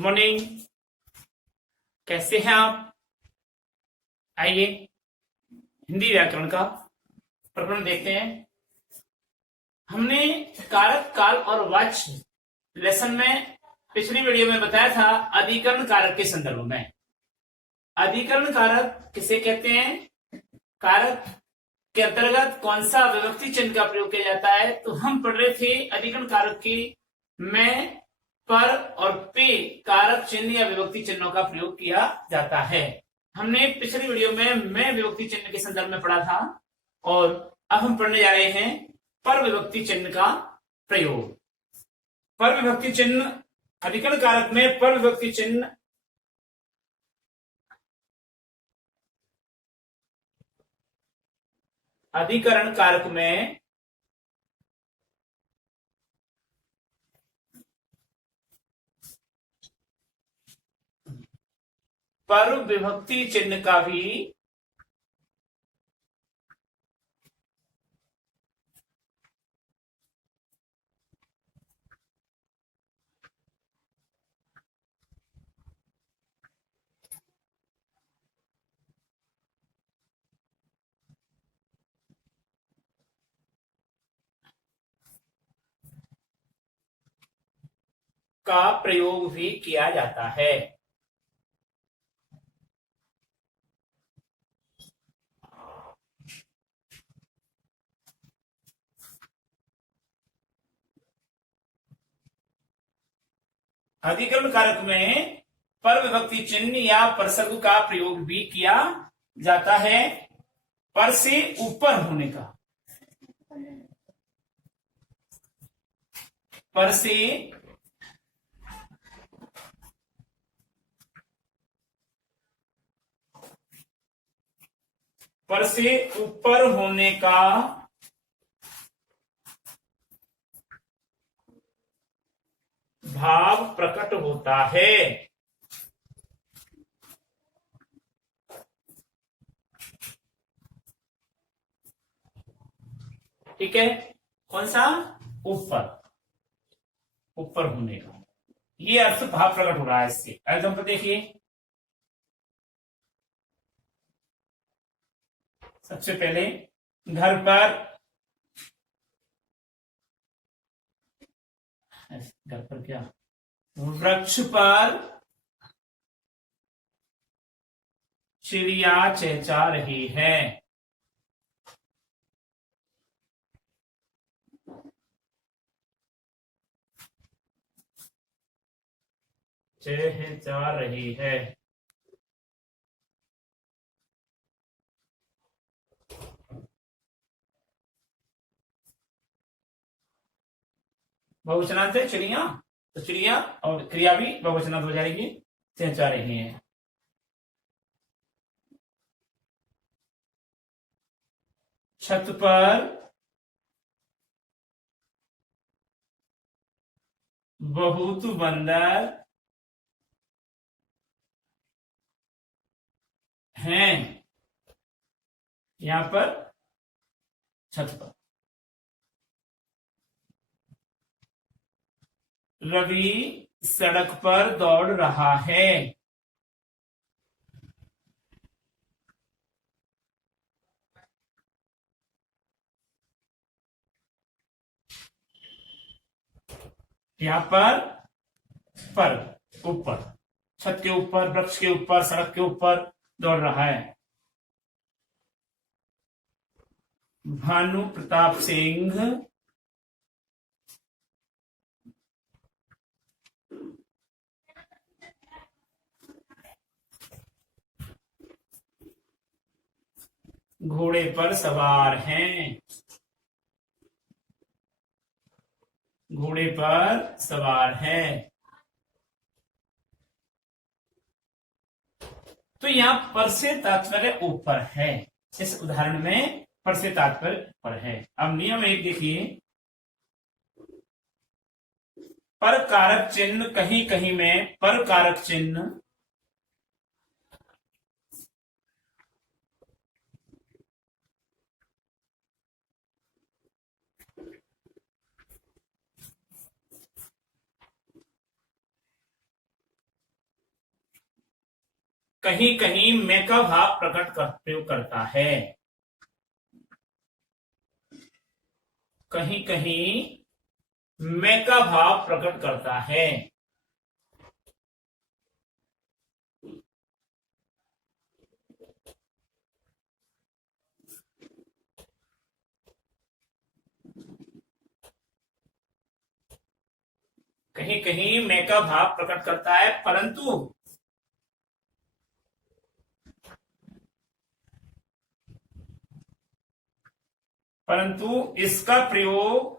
Morning. कैसे हैं आप? आइए हिंदी व्याकरण का प्रकरण देखते हैं। हमने कारक, काल और वाच्य लेसन में पिछली वीडियो में बताया था अधिकरण कारक के संदर्भ में। अधिकरण कारक किसे कहते हैं? कारक के अंतर्गत कौन सा विभक्ति चिन्ह का प्रयोग किया जाता है? तो हम पढ़ रहे थे अधिकरण कारक की में पर और पे कारक चिन्ह या विभक्ति चिन्हों का प्रयोग किया जाता है। हमने पिछली वीडियो में मैं विभक्ति चिन्ह के संदर्भ में पढ़ा था और अब हम पढ़ने जा रहे हैं पर विभक्ति चिन्ह का प्रयोग। पर विभक्ति चिन्ह अधिकरण कारक में पर विभक्ति चिन्ह अधिकरण कारक में पर विभक्ति चिन्ह का भी का प्रयोग भी किया जाता है। अधिकरण कारक में पर विभक्ति चिन्ह या परसर्ग का प्रयोग भी किया जाता है। पर से ऊपर होने का, पर से ऊपर होने का भाव प्रकट होता है। ठीक है, कौन सा? ऊपर होने का, ये अर्थ भाव प्रकट हो रहा है इससे। एग्जाम्पल देखिए, सबसे पहले घर पर क्या, वृक्ष पर चिड़िया चहचहा रही है। चहचहा रही है। बहुवचनांत है चिड़िया, तो चिड़िया और क्रिया भी बहुवचनांत हो जाएगी। चहचहा रही है। छत पर बहुत बंदर हैं। यहां पर छत पर। रवि सड़क पर दौड़ रहा है। यहां पर ऊपर, छत के ऊपर, वृक्ष के ऊपर, सड़क के ऊपर दौड़ रहा है। भानु प्रताप सिंह घोड़े पर सवार हैं। घोड़े पर सवार है। तो यहां पर से तात्पर्य ऊपर है। इस उदाहरण में पर से तात्पर्य ऊपर है। अब नियम एक देखिए, पर कारक चिन्ह कहीं कहीं में पर कारक चिन्ह कहीं कहीं मैं का भाव प्रयोग करता है। कहीं कहीं मैं का भाव प्रकट करता है। कहीं कहीं मैं का भाव प्रकट करता है, परंतु इसका प्रयोग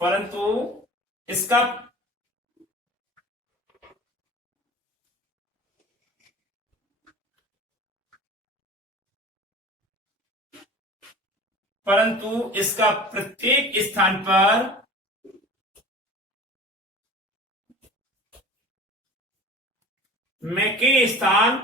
परंतु इसका परंतु इसका प्रत्येक स्थान पर मैं के स्थान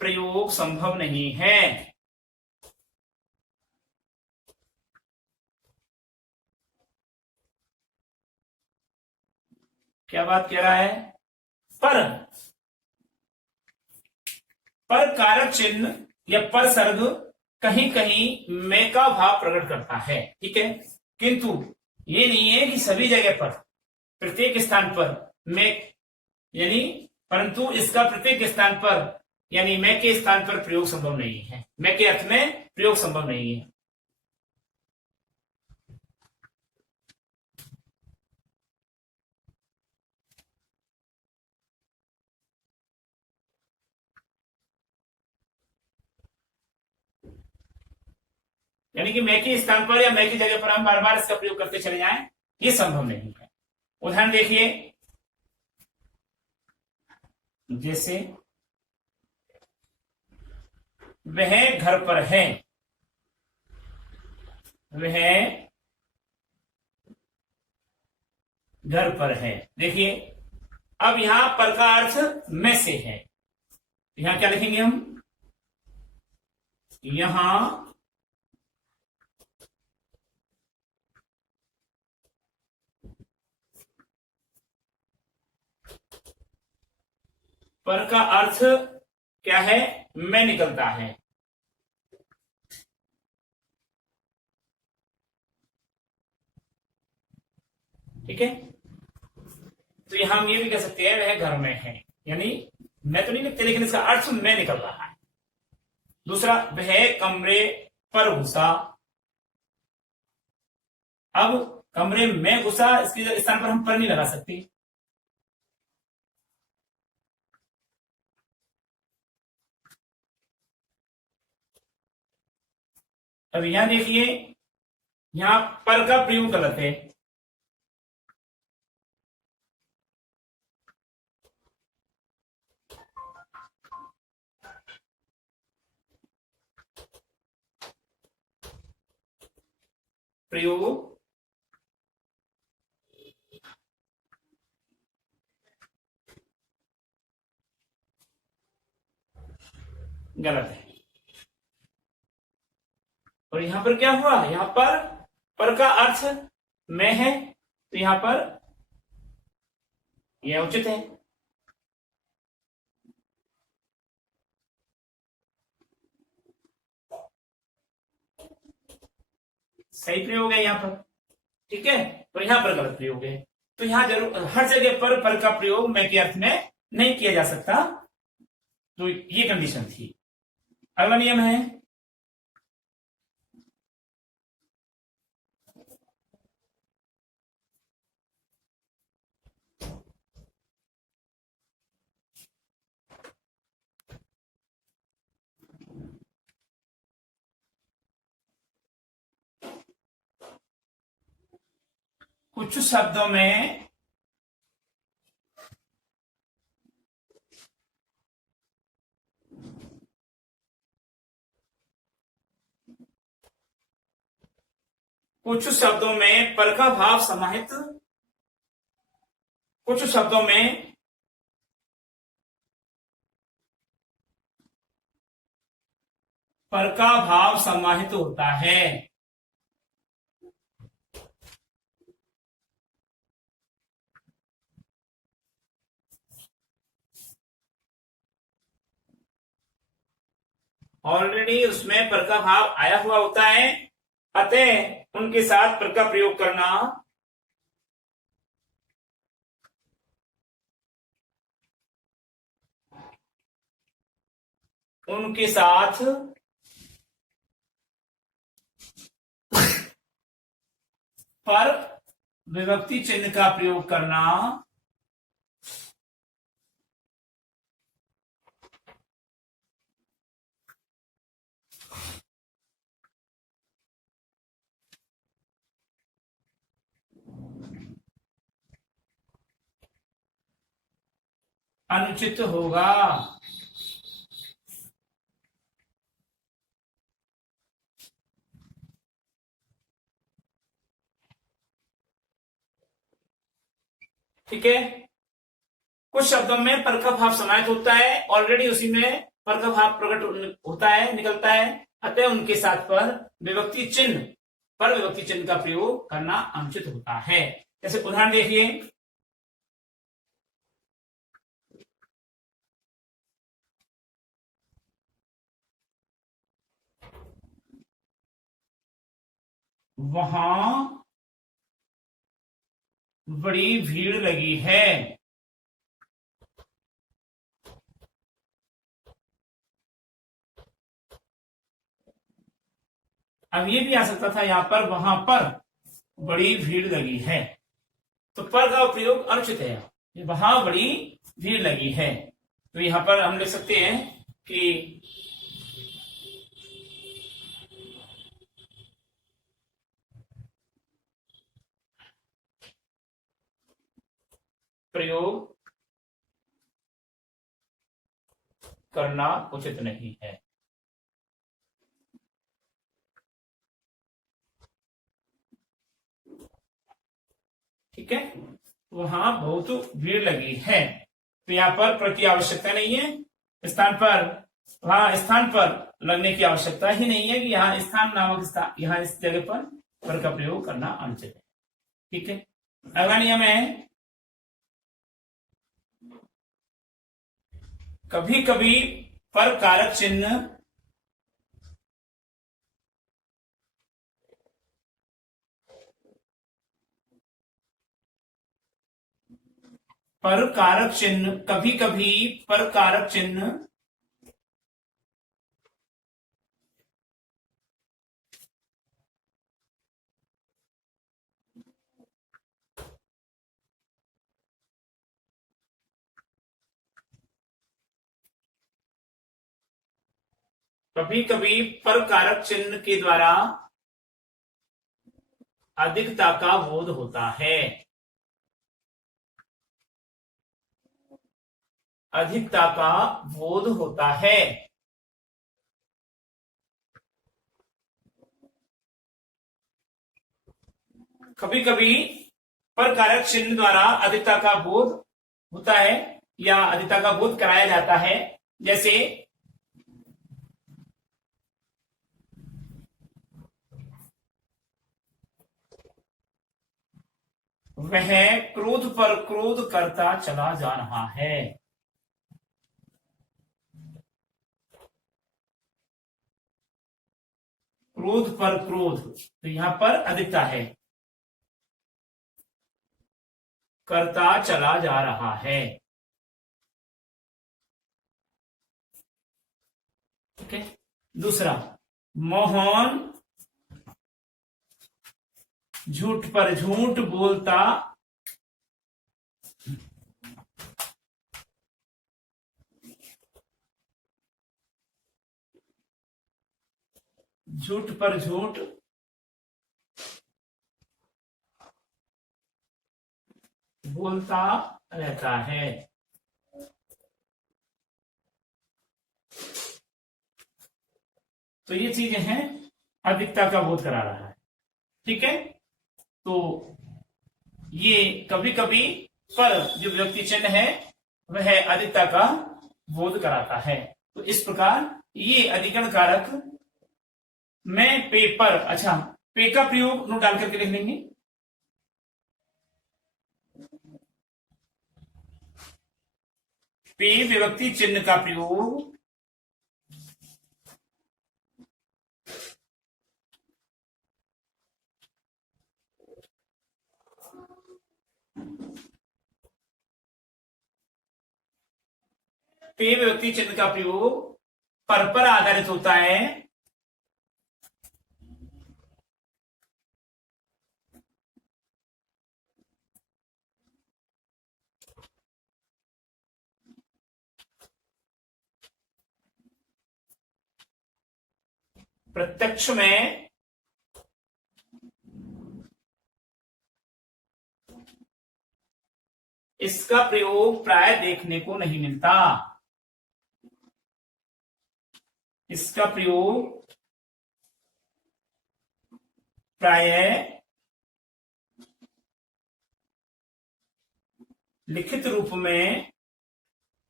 प्रयोग संभव नहीं है। क्या बात कह रहा है? पर कारक चिन्ह या पर सर्ग कहीं कहीं मैं का भाव प्रकट करता है, ठीक है। किंतु ये नहीं है कि सभी जगह पर प्रत्येक स्थान पर मैं, यानी परंतु इसका प्रत्येक स्थान पर यानी मैं के स्थान पर प्रयोग संभव नहीं है। मैं के अर्थ में प्रयोग संभव नहीं है। यानी कि मैं के स्थान पर या मैं की जगह पर हम बार बार इसका प्रयोग करते चले जाएं, ये संभव नहीं है। उदाहरण देखिए, जैसे वह घर पर है, वह घर पर है। देखिए, अब यहां पर का अर्थ में से है। यहां क्या लिखेंगे हम? यहां पर का अर्थ क्या है? में निकलता है। ठीक है, तो यहां हम ये भी कह सकते हैं वह घर में है, यानी मैं तो नहीं लिखते लेकिन इसका अर्थ में निकल रहा है। दूसरा, वह कमरे पर घुसा। अब कमरे में घुसा, इसके स्थान पर हम पर नहीं लगा सकते। अब यहां देखिए, यहां पर का प्रयोग गलत है। प्रयोग गलत है। और यहां पर क्या हुआ? यहां पर का अर्थ में है, तो यहां पर यह उचित है। सही प्रयोग है यहां पर, ठीक है। तो यहां पर गलत प्रयोग है। तो यहां जरूर हर जगह पर का प्रयोग मैं के अर्थ में नहीं किया जा सकता। तो ये कंडीशन थी। अगला नियम है, कुछ शब्दों में पर का भाव समाहित, कुछ शब्दों में पर का भाव समाहित होता है। ऑलरेडी उसमें पर का भाव आया हुआ होता है, अतः उनके साथ पर का प्रयोग करना उनके साथ पर विभक्ति चिन्ह का प्रयोग करना अनुचित होगा। ठीक है, कुछ शब्दों में पर का भाव समाहित होता है, ऑलरेडी उसी में पर का भाव प्रकट होता है, निकलता है, अतः उनके साथ पर विभक्ति चिन्ह का प्रयोग करना अनुचित होता है। जैसे उदाहरण देखिए, वहां बड़ी भीड़ लगी है। अब ये भी आ सकता था यहां पर, वहां पर बड़ी भीड़ लगी है, तो पर का प्रयोग अनुचित है। वहां बड़ी भीड़ लगी है, तो यहां पर हम लिख सकते हैं कि प्रयोग करना उचित नहीं है। ठीक है, वहां बहुत भीड़ लगी है, तो यहां पर की आवश्यकता नहीं है, वहां स्थान पर लगने की आवश्यकता ही नहीं है कि यहाँ स्थान नामक यहाँ इस जगह पर का प्रयोग करना अनुचित है। ठीक है, अगला नियम है, कभी कभी पर कारक चिन्ह कभी कभी पर कारक चिन्ह के द्वारा अधिकता का बोध होता है। अधिकता का बोध होता है। कभी कभी पर कारक चिन्ह द्वारा अधिकता का बोध होता है या अधिकता का बोध कराया जाता है। जैसे वह क्रोध पर क्रोध करता चला जा रहा है। क्रोध पर क्रोध, तो यहां पर अधिकता है, करता चला जा रहा है। ठीक है, दूसरा, मोहन झूठ पर झूठ बोलता झूठ पर झूठ बोलता रहता है। तो ये चीजें हैं, अधिकता का बोध करा रहा है। ठीक है, तो ये कभी कभी पर जो विभक्ति चिन्ह है वह अधिकता का बोध कराता है। तो इस प्रकार ये अधिकरण कारक मैं पेपर, अच्छा, पे का प्रयोग नो डाल करके लिख देंगे। पे विभक्ति चिन्ह का प्रयोग पे विभक्ति चिन्ह का प्रयोग पर आधारित होता है। प्रत्यक्ष में इसका प्रयोग प्राय देखने को नहीं मिलता। इसका प्रयोग प्राय लिखित रूप में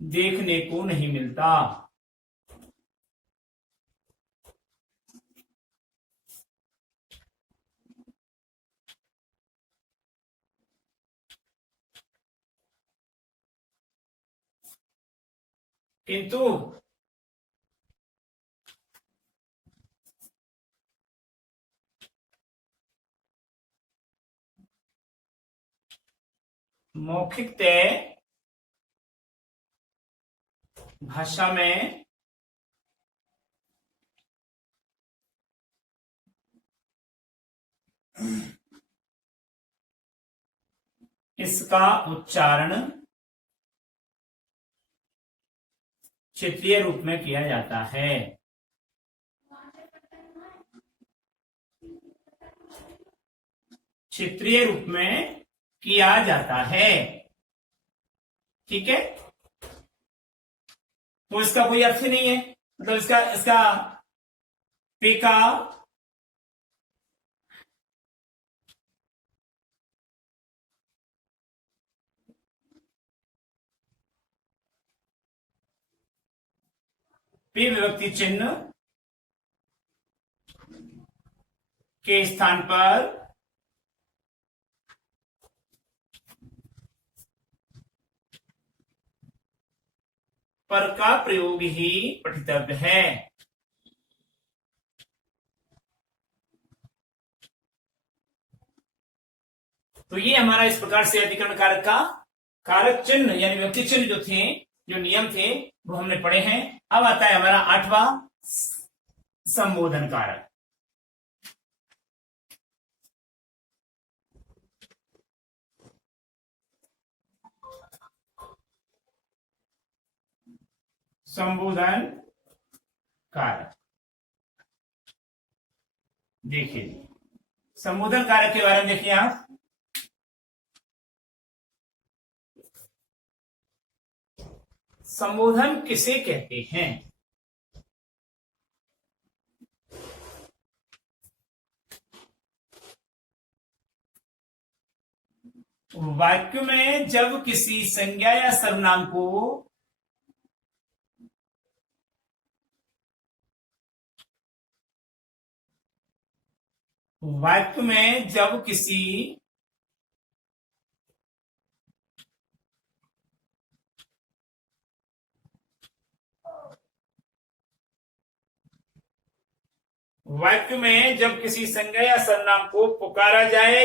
देखने को नहीं मिलता। किंतु मौखिक भाषा में इसका उच्चारण क्षेत्रीय रूप में किया जाता है। क्षेत्रीय रूप में किया जाता है। ठीक है, तो इसका कोई अर्थ ही नहीं है, मतलब इसका इसका पे का पे विभक्ति चिन्ह के स्थान पर पर का प्रयोग ही पठितव्य है। तो ये हमारा इस प्रकार से अधिकरण कारक का कारक चिन्ह यानी विभक्ति चिन्ह जो थे, जो नियम थे, वो हमने पढ़े हैं। अब आता है हमारा 8वां संबोधन कारक। संबोधन कारक देखिए, संबोधन कारक के बारे में देखिए आप। संबोधन किसे कहते हैं? वाक्य में जब किसी संज्ञा या सर्वनाम को वाक्य में जब किसी वाक्य में जब किसी संज्ञा या सर्वनाम को पुकारा जाए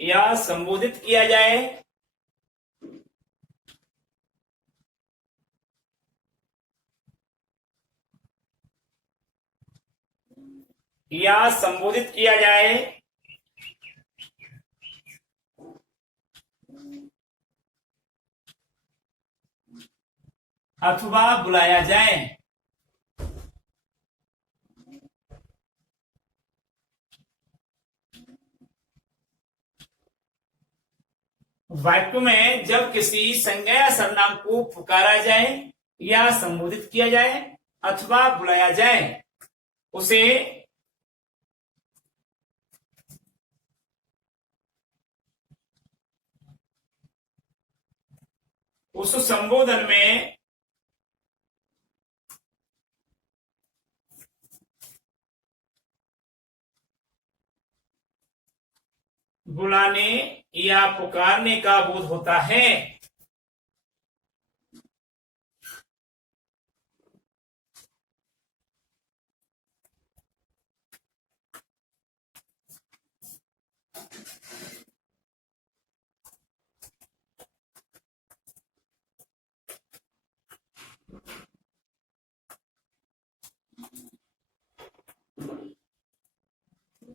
या संबोधित किया जाए अथवा बुलाया जाए, वाक्य में जब किसी संज्ञा या सर्वनाम को पुकारा जाए या संबोधित किया जाए अथवा बुलाया जाए, उसे उस संबोधन में बुलाने या पुकारने का बोध होता है।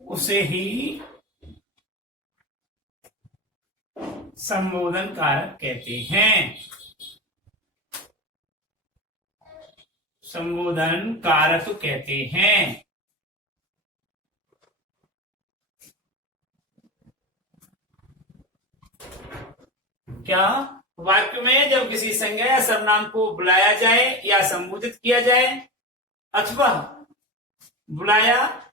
उसे ही संबोधन कारक कहते हैं। संबोधन कारक कहते हैं। क्या वाक्य में जब किसी संज्ञा या सर्वनाम को बुलाया जाए या संबोधित किया जाए अथवा बुलाया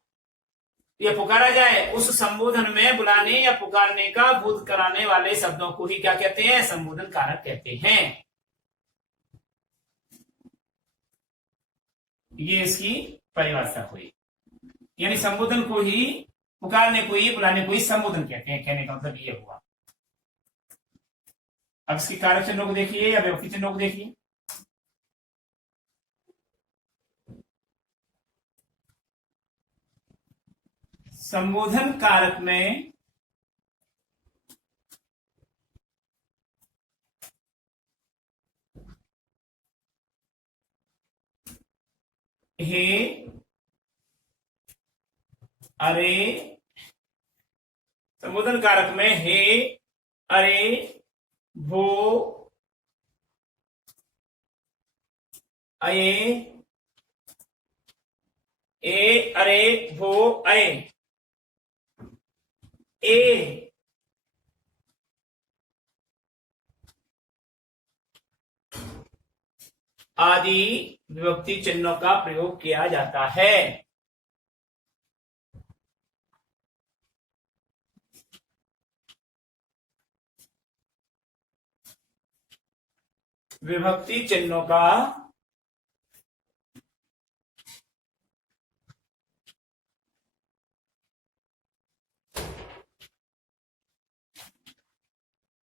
या पुकारा जाए, उस संबोधन में बुलाने या पुकारने का बोध कराने वाले शब्दों को ही क्या कहते हैं? संबोधन कारक कहते हैं। ये इसकी परिभाषा हुई। यानी संबोधन को ही, पुकारने को ही, बुलाने को ही संबोधन कहते हैं। कहने का मतलब ये हुआ। अब इसकी कारक चिन्हों को देखिए या विभक्ति चिन्हों को देखिए। संबोधन कारक में हे, अरे, संबोधन कारक में हे, अरे, वो, अये, ए, अरे, वो, अये, ए, आदि विभक्ति चिन्हों का प्रयोग किया जाता है। विभक्ति चिन्हों का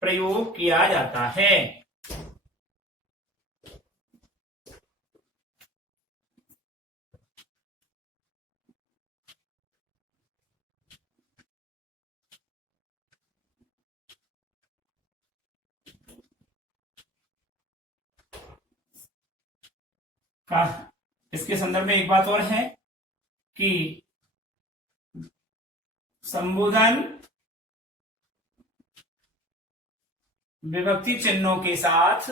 प्रयोग किया जाता है। इसके संदर्भ में एक बात और है कि संबोधन विभक्ति चिन्हों के साथ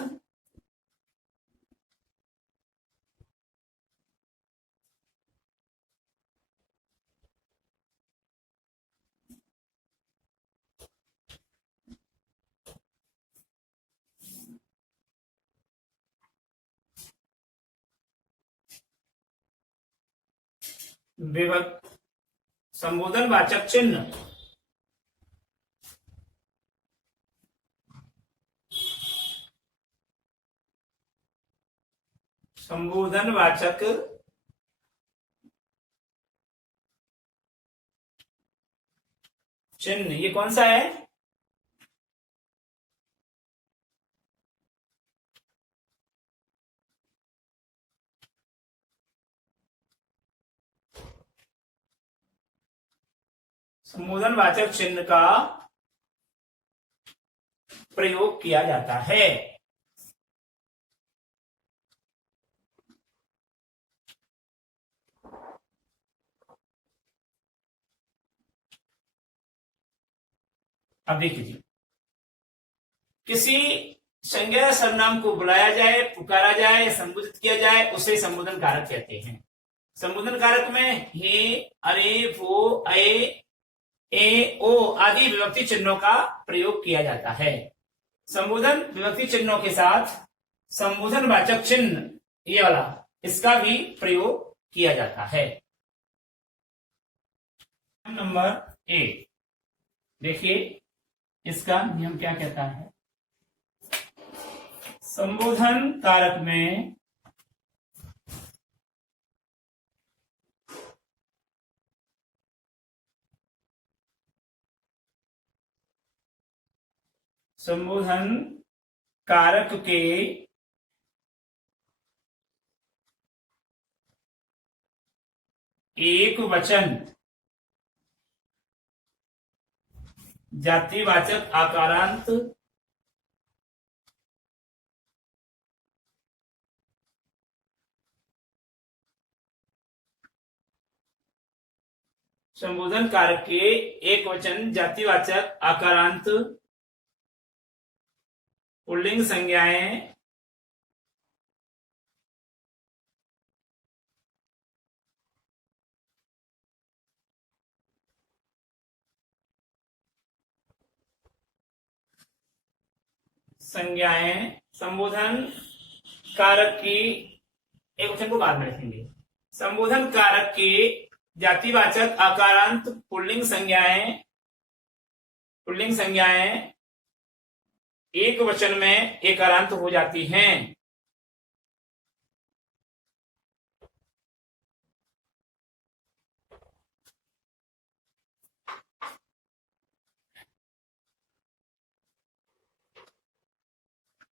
संबोधन वाचक चिन्ह संबोधन वाचक चिन्ह ये कौन सा है? संबोधन वाचक चिन्ह का प्रयोग किया जाता है। अब देखिए, किसी संज्ञा या सर्वनाम को बुलाया जाए, पुकारा जाए या संबोधित किया जाए, उसे संबोधन कारक कहते हैं। संबोधन कारक में हे, अरे, वो, अये, ए, ओ आदि विभक्ति चिन्हों का प्रयोग किया जाता है। संबोधन विभक्ति चिन्हों के साथ संबोधन वाचक चिन्ह ये वाला, इसका भी प्रयोग किया जाता है। नंबर 1 देखिए, इसका नियम क्या कहता है। संबोधन कारक में संबोधन कारक के एक वचन जातिवाचक आकारांत संबोधन कारक के एक वचन जातिवाचक आकारांत पुल्लिंग संज्ञाएं संबोधन कारक की एक वचन को बाद में रखेंगे। संबोधन कारक के जातिवाचक आकारांत पुल्लिंग संज्ञाएं एक वचन में एकारांत हो जाती हैं।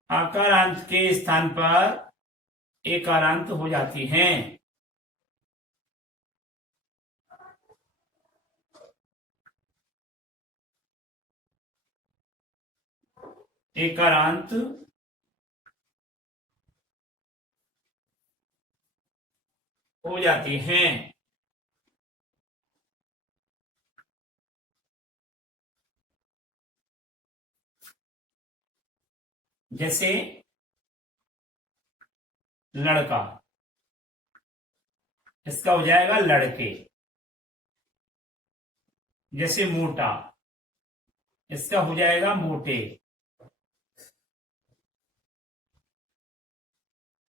आकारांत के स्थान पर एकारांत हो जाती हैं। एकारांत हो जाती हैं। जैसे लड़का, इसका हो जाएगा लड़के। जैसे मोटा, इसका हो जाएगा मोटे।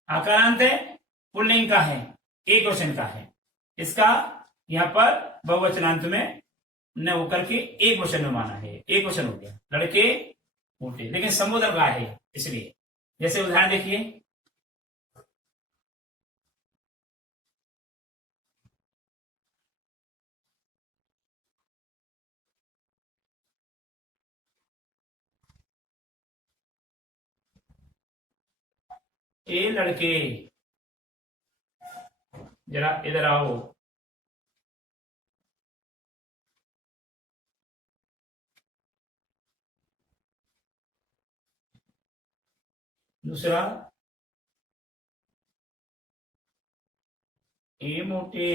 आकारांत है, पुल्लिंग का है, एक वचन का है, इसका यहां पर बहुवचनांत में न होकर के एक वचन में माना है, एक वचन हो गया लड़के मोटे, लेकिन संबोधन का है इसलिए। जैसे उदाहरण देखिए, ए लड़के जरा इधर आओ। दूसरा, ए मोटे।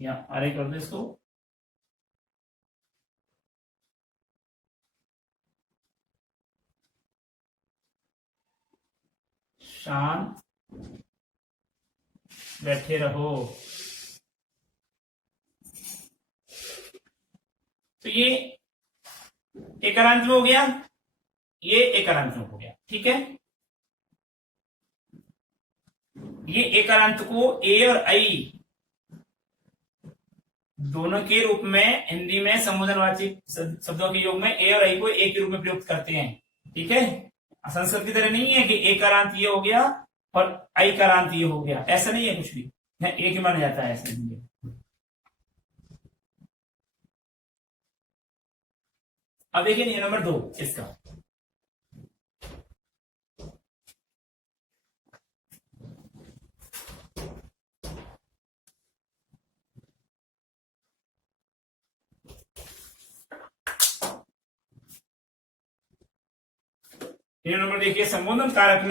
या अरे कर दो इसको। शांत बैठे रहो। तो ये एकारांत में हो गया, ये एकारांत में हो गया, ठीक है। ये एकारांत को ए और आई दोनों के रूप में हिंदी में संबोधनवाची शब्दों के योग में ए और आई को एक के रूप में प्रयुक्त करते हैं, ठीक है। संस्कृत की तरह नहीं है कि एकारांत ये हो गया और ऐकारांत ये हो गया, ऐसा नहीं है कुछ भी, एक ही माना जाता है ऐसे हिंदी। अब देखिए ये नंबर 2 इसका, ये नंबर देखिए, संबोधन कारक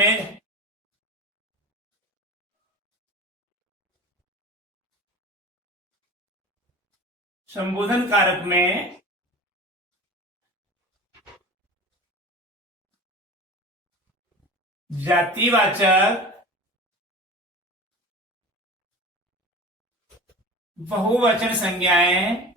में जातिवाचक बहुवचन संज्ञाएं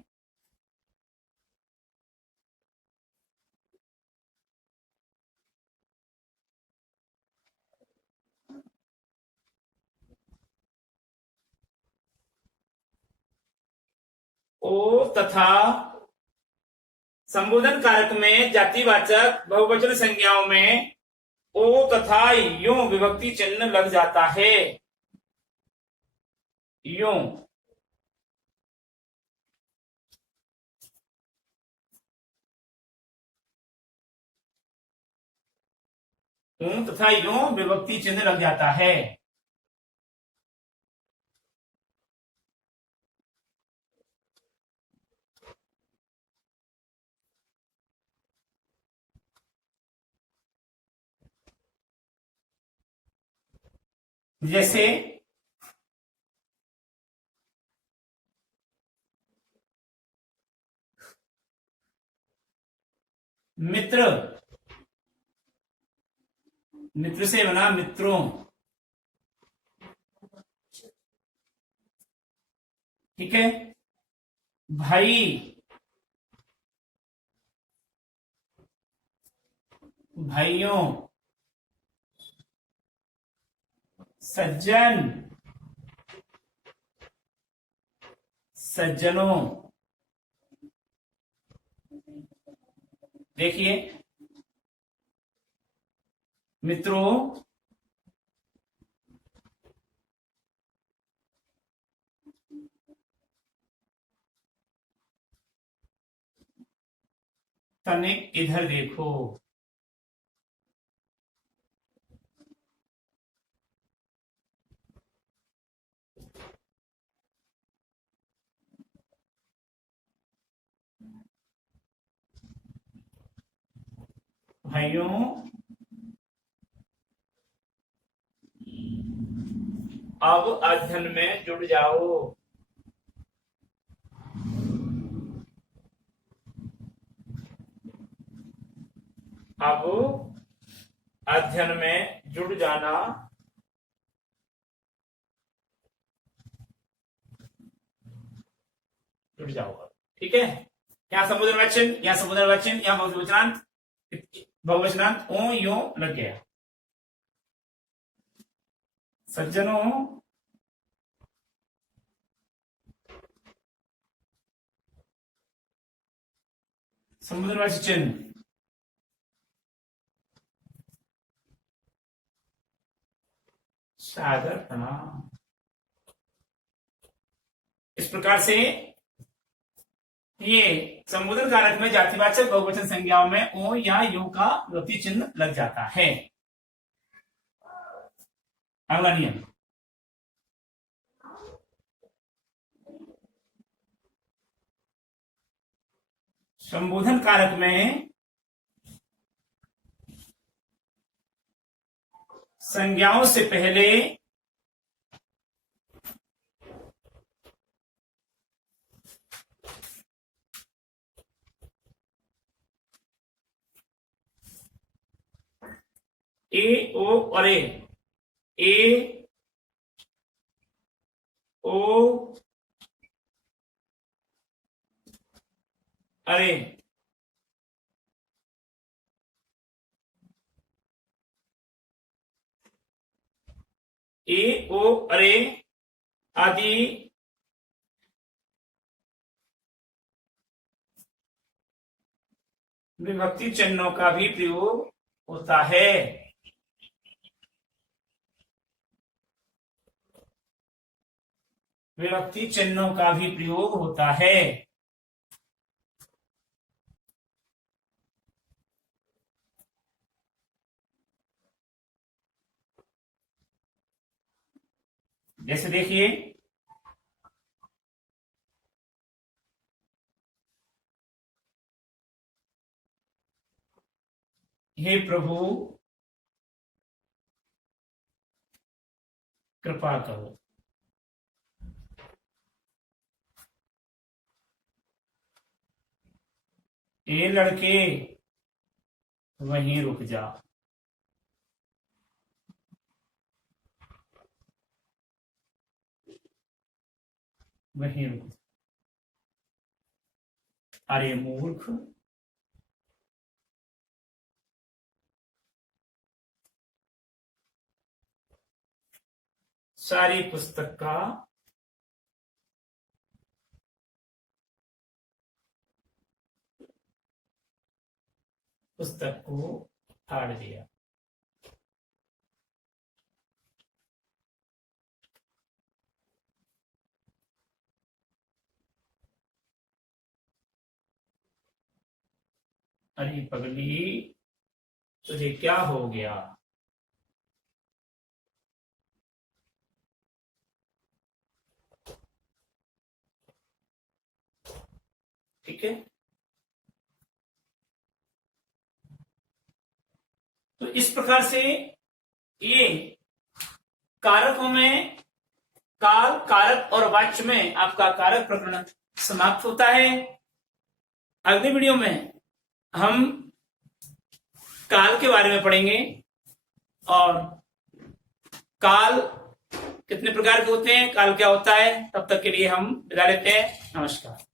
ओ तथा संबोधन कारक में जातिवाचक बहुवचन संज्ञाओं में ओ तथा यों विभक्ति चिन्ह लग जाता है। यों ऊं तथा यों विभक्ति चिन्ह लग जाता है। जैसे मित्र, मित्र से बना मित्रों, ठीक है। भाई, भाइयों, सज्जन, सज्जनों। देखिए मित्रों, तनिक इधर देखो। भाइयों, अब अध्ययन में जुड़ जाओ। अब अध्ययन में जुड़ जाना। जुड़ जाओ, ठीक है। यहाँ संबोधन वाचन, यहाँ संबोधन वाचन, यहाँ बहुवचनांत, बहुवचनांत ओ यो लग गया। सज्जनों, संबोधन वाचक चिन्ह, सादर प्रणाम। इस प्रकार से ये संबोधन कारक में जातिवाचक बहुवचन संज्ञाओं में ओ या यो का विभक्ति चिन्ह लग जाता है। अगला नियम, संबोधन कारक में संज्ञाओं से पहले ए ओ और ए ओ अरे, ए ओ अरे आदि विभक्ति चिन्हों का भी प्रयोग होता है। विभक्ति चिन्हों का भी प्रयोग होता है। जैसे देखिए, हे प्रभु कृपा करो। ए लड़के वहीं रुक जा। वहीं रुक जा। अरे मूर्ख, सारी पुस्तक का पुस्तक को फाड़ दिया। अरे पगली, तुझे क्या हो गया? ठीक है, तो इस प्रकार से ये कारकों में काल, कारक और वाच्य में आपका कारक प्रकरण समाप्त होता है। अगले वीडियो में हम काल के बारे में पढ़ेंगे और काल कितने प्रकार के होते हैं, काल क्या होता है। तब तक के लिए हम विदा लेते हैं। नमस्कार।